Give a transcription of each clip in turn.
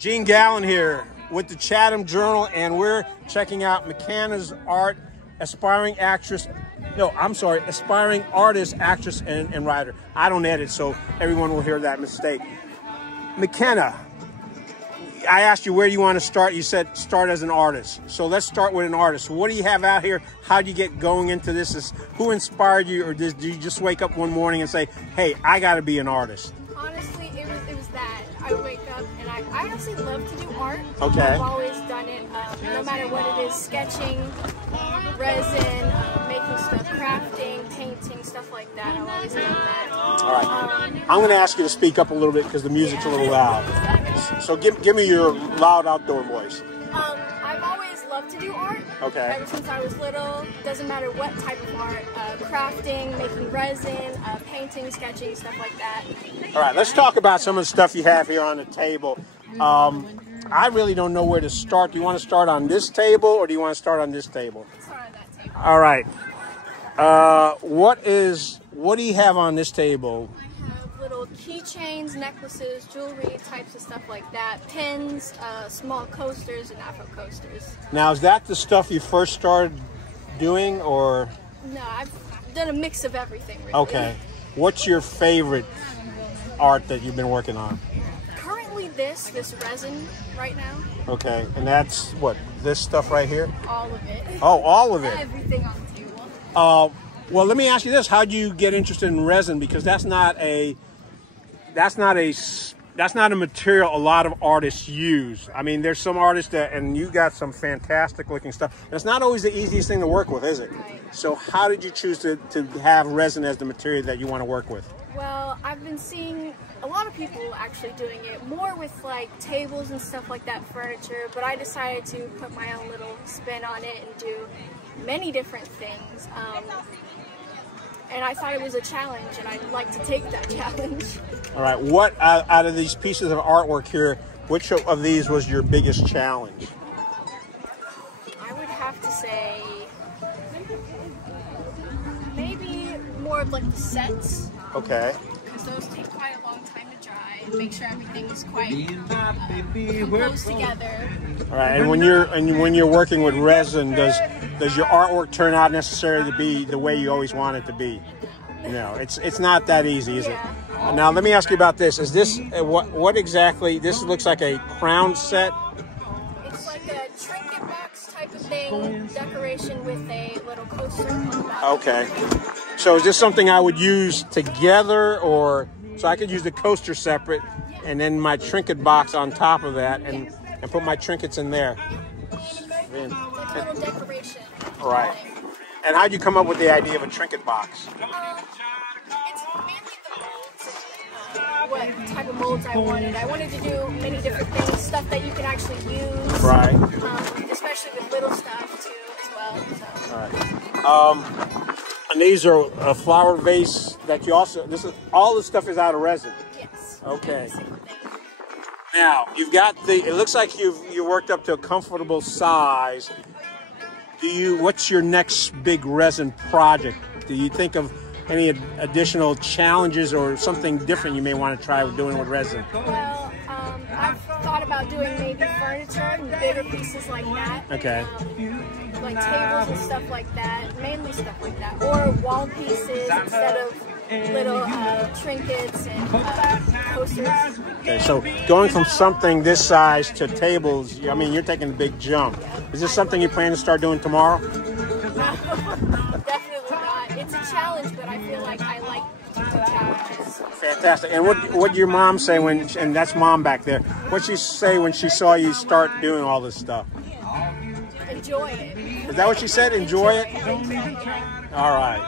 Gene Gallen here with the Chatham Journal, and we're checking out McKenna's art, aspiring artist, actress, and writer. I don't edit, so everyone will hear that mistake. McKenna, I asked you where you want to start. You said start as an artist. So let's start with an artist. What do you have out here? How do you get going into this? Who inspired you, or did you just wake up one morning and say, hey, I got to be an artist? Honestly, it was that. I wake up and I honestly love to do art. Okay. I've always done it, no matter what it is, sketching, resin, making stuff, crafting, painting, stuff like that. I've always done that. All right. I'm going to ask you to speak up a little bit because the music's a little loud. So give me your loud outdoor voice. I've always loved to do art. Okay. Ever since I was little, doesn't matter what type of art, crafting, making resin, painting, sketching, stuff like that. All right, let's talk about some of the stuff you have here on the table. I really don't know where to start. Do you want to start on this table, or do you want to start on this table? Let's start on that table. All right. What do you have on this table? I have little keychains, necklaces, jewelry, types of stuff like that. Pins, small coasters, and Afro coasters. Now, is that the stuff you first started doing, or? No, I've done a mix of everything, really. Okay. What's your favorite art that you've been working on? Currently this resin right now. Okay, and that's what, this stuff right here? All of it. Oh, all of it. Everything on the table. Well, let me ask you this: how do you get interested in resin? Because that's not a material a lot of artists use. I mean, there's some artists and you got some fantastic looking stuff. And it's not always the easiest thing to work with, is it? Right. So how did you choose to have resin as the material that you want to work with? Well, I've been seeing a lot of people actually doing it, more with like tables and stuff like that, furniture, but I decided to put my own little spin on it and do many different things. And I thought it was a challenge, and I'd like to take that challenge. All right, what out of these pieces of artwork here, which of these was your biggest challenge? I would have to say maybe more of like the sets. Okay. Because those take quite a long time to dry and make sure everything's quite composed together. All right, and when you're working with resin, does your artwork turn out necessarily to be the way you always want it to be? No, it's not that easy, is it? Now let me ask you about this. Is this what exactly? This looks like a crown set. It's like a trinket box type of thing, decoration with a little coaster on the bottom. Okay. So is this something I would use together, or so I could use the coaster separate and then my trinket box on top of that and put my trinkets in there? Like a little decoration. All right. And how'd you come up with the idea of a trinket box? It's mainly the molds, what type of molds I wanted. I wanted to do many different things, stuff that you can actually use. Right. Especially with little stuff too, as well. So. All right. And these are a flower vase that you also. All this stuff is out of resin. Yes. Okay. Now you've got it looks like you worked up to a comfortable size. What's your next big resin project? Do you think of any additional challenges or something different you may want to try doing with resin? Well, I've thought about doing maybe furniture and bigger pieces like that. Okay. Like tables and stuff like that, mainly stuff like that, or wall pieces instead of little trinkets and coasters. Okay, so going from something this size to tables, I mean, you're taking a big jump. Is this something you plan to start doing tomorrow? No, definitely not. It's a challenge, but I feel like I like challenges. Fantastic. And what did your mom say and that's mom back there, what'd she say when she saw you start doing all this stuff? Enjoy it. Is that what she said? Enjoy it? All right.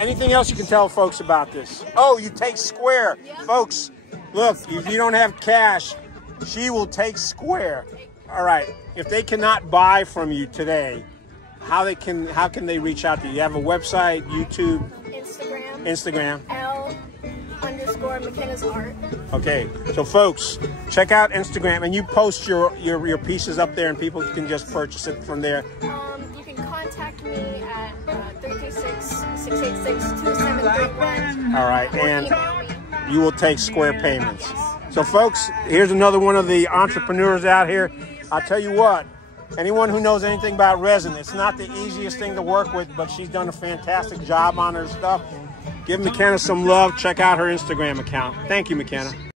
Anything else you can tell folks about this? Oh, you take square. Yeah. Folks, look, if you don't have cash, she will take square. All right. If they cannot buy from you today, how can they reach out to you? You have a website, YouTube? Instagram. L_McKenna's art. Okay, so folks, check out Instagram, and you post your pieces up there, and people can just purchase it from there. You can contact me at 336-686-2731. All right, and you will take square payments. So folks, here's another one of the entrepreneurs out here. I'll tell you what, anyone who knows anything about resin, it's not the easiest thing to work with, but she's done a fantastic job on her stuff. Give McKenna some love. Check out her Instagram account. Thank you, McKenna.